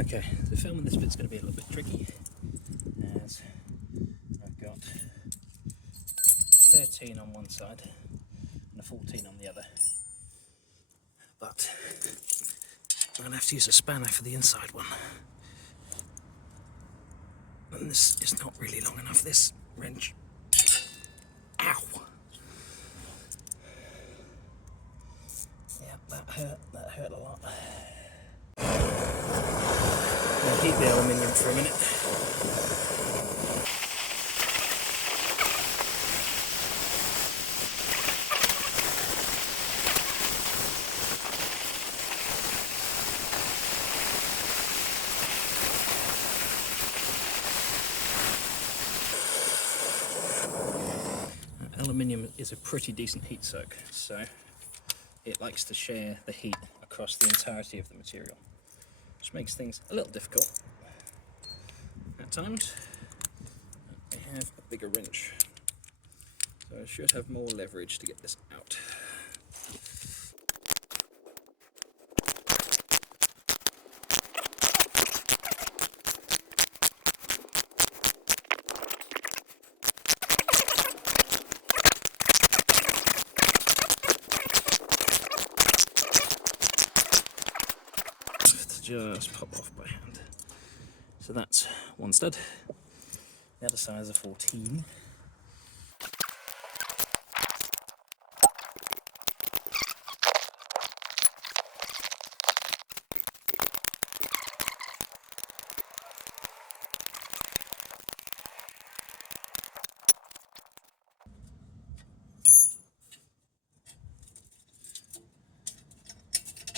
Okay, so filming this bit's going to be a little bit tricky, as I've got a 13 on one side and a 14 on the other, but I'm going to have to use a spanner for the inside one, and this is not really long enough, this wrench. Ow! Yeah, that hurt a lot. I'll heat the aluminium for a minute. Aluminium is a pretty decent heat soak, so it likes to share the heat across the entirety of the material, which makes things a little difficult at times. I have a bigger wrench, so I should have more leverage to get this out. Just pop off by hand. So that's one stud. The other side is a 14.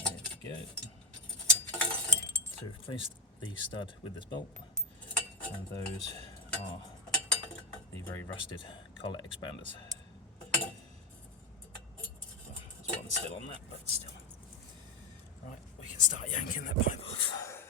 There we go. So replace the stud with this bolt, and those are the very rusted collar expanders. There's one still on that, but still. Right, we can start yanking that pipe off.